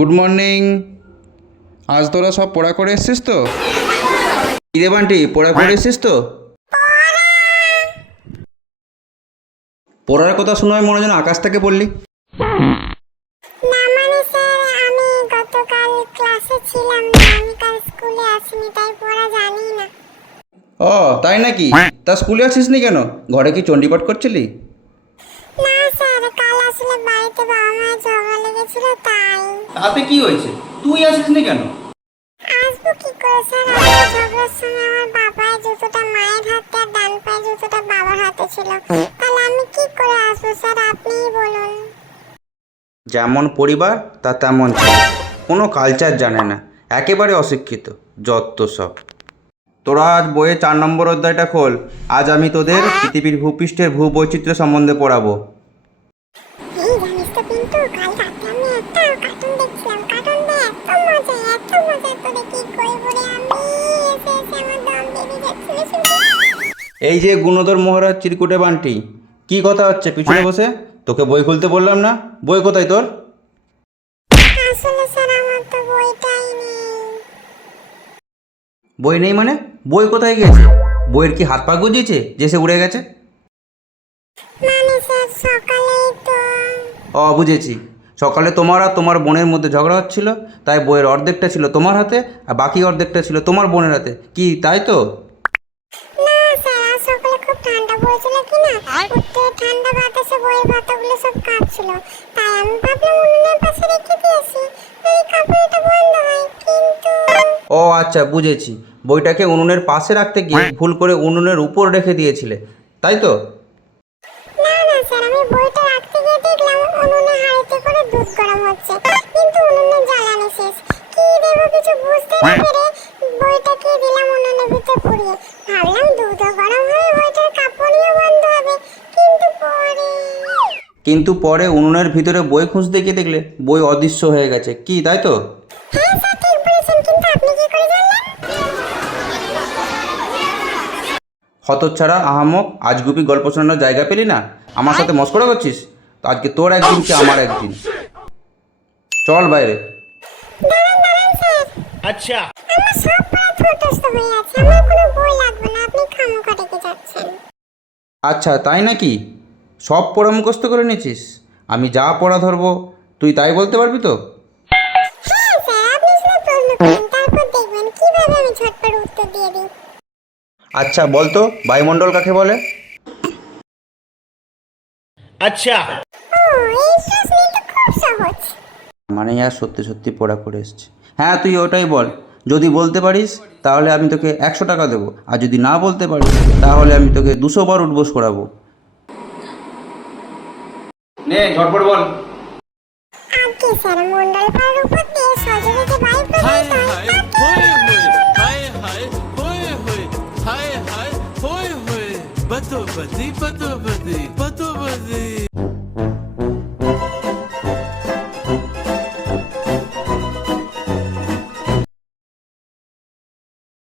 Good morning আজ তোরা সব পড়া করে এসছিস তো? কিরে বান্টি পড়া করে এসছিস তো? পড়ার কথা শোনা হয় মনে যেন আকাশ থেকে বললি মানে ও তাই নাকি? তা স্কুলে আসিস নি কেন? ঘরে কি চণ্ডীপাঠ করছিলি? না স্যার কাল আসলে বাড়িতে লেগেছিল তাই। তাতে কি হয়েছে? তুই আসিস নি কেন? আসব কি করে স্যার? আমার ঝগড়ার সময় আমার বাবার জুতোটা মায়ের হাতে আর ডান পায়ের জুতোটা বাবার হাতে ছিল। তাহলে আমি কি করে আসব স্যার? আপনিই বলুন। যেমন পরিবার তা তেমন ছেলে। কোনো কালচার জানে না। একেবারে অশিক্ষিত যত সব। তোরা আজ বইয়ে চার নম্বর অধ্যায়টা খোল। আজ আমি তোদের পৃথিবীর ভূপৃষ্ঠের ভূবৈচিত্র্য সম্বন্ধে পড়াবো। এই জানিস তো পিন্টু কাল রাতে আমি একটা কার্টুন দেখছিলাম। কার্টুনটা এত মজা এত মজা করে কি করব রে আমি? এসে এসে আমার দম বেরিয়ে যাচ্ছিল শুধু এই যে গুণধর মহারাজ চিরকুটে বান্টি কি কথা হচ্ছে পিছনে বসে? তোকে বই খুলতে বললাম না। বই কোথায় তোর? আসলে স্যার আমার তো বইটাই নেই। বই নেই মানে? বই কোথায় গেছে বইয়ের কি হাত পা গজিয়েছে যে সে উড়ে গেছে? মানে স্যার সকালেই তো ও বুঝেছি। সকালে তোমার আর তোমার বোনের মধ্যে ঝগড়া হচ্ছিল তাই বইয়ের অর্ধেকটা ছিল তোমার হাতে আর বাকি অর্ধেকটা ছিল তোমার বোনের হাতে। কি তাই তো? না স্যার আজ সকালে খুব ঠান্ডা পড়েছিল কি না উঠতে ঠান্ডা বাতাসে বইয়ের পাতাগুলো সব কাঁপছিল। তাই আমি ভাবলাম উনুনের পাশে রেখে দিয়েছি এই কাপড়টা বন্ধ হয় কিন্তু ও আচ্ছা বুঝেছি। বইটাকে উনুনের পাশে রাখতে গিয়ে ভুল করে উনুনের উপর রেখে দিয়েছিলে তাই তো? দুধ গরম হচ্ছে। কিন্তু উনুনে জ্বালানি শেষ। কি দেবো কিছু বুঝতে না পেরে বইটাকে দিলাম উনুনের ভিতর পুড়িয়ে। ভাবলাম দুধও গরম হবে বইটার কাপড়িও বন্ধ হবে। কিন্তু পরে কিন্তু পরে উনুনের ভিতরে বই খুঁজতে গিয়ে দেখলে বই অদৃশ্য হয়ে গেছে। কি তাই তো? হ্যাঁ স্যার ঠিক বলেছেন। কিন্তু আপনি কি করে জানলেন? হতচ্ছাড়া আহামক আজগুবি গল্প শোনানোর জায়গা পেলি না? আমার সাথে মস্করা করছিস? তো আজকে তোর একদিন কি আমার একদিন? চল বাইরে। আচ্ছা। আচ্ছা তাই নাকি? সব পড়া মুখস্থ করে নিয়েছিস। আমি যা পড়া ধরবো তুই তাই বলতে পারবি তো? আচ্ছা বলতো বায়ুমণ্ডল কাকে বলে? আচ্ছা। ও এই খুব সহজ। মানে আর সত্যি সত্যি পড়া করে এসছে। হ্যাঁ তুই ওটাই বল। যদি বলতে পারিস তাহলে আমি তোকে একশো টাকা দেবো। আর যদি না বলতে পারিস তাহলে আমি তোকে দুশো বার উঠবোস করাবো। নে ঝটপট বল। স্যার মন্ডল পাড়ার উপর দিয়ে হায় হয় হায় হোয় হোয় হায় হায় হোয় হোয় হায় হায় হোয় হোয়